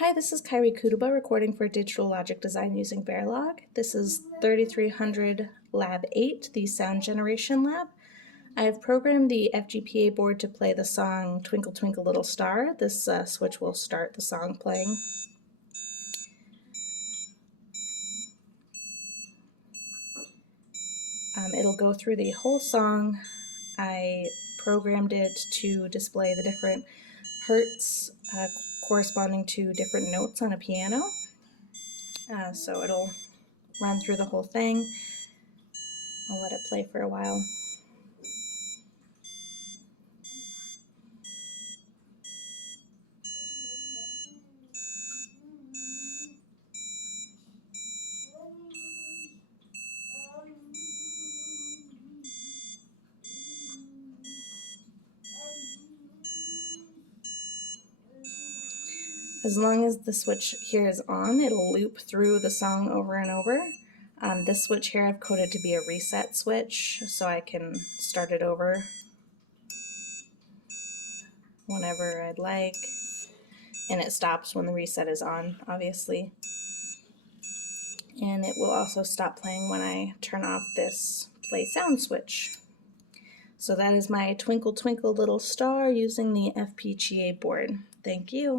Hi, this is Kyrie Kutuba recording for Digital Logic Design using Verilog. This is 3300 Lab 8, the sound generation lab. I have programmed the FGPA board to play the song Twinkle Twinkle Little Star. This switch will start the song playing. It'll go through the whole song. I programmed it to display the different hertz corresponding to different notes on a piano. So it'll run through the whole thing. I'll let it play for a while. As long as the switch here is on, it'll loop through the song over and over. This switch here I've coded to be a reset switch, so I can start it over whenever I'd like. And it stops when the reset is on, obviously. And it will also stop playing when I turn off this play sound switch. So that is my Twinkle Twinkle Little Star using the FPGA board. Thank you.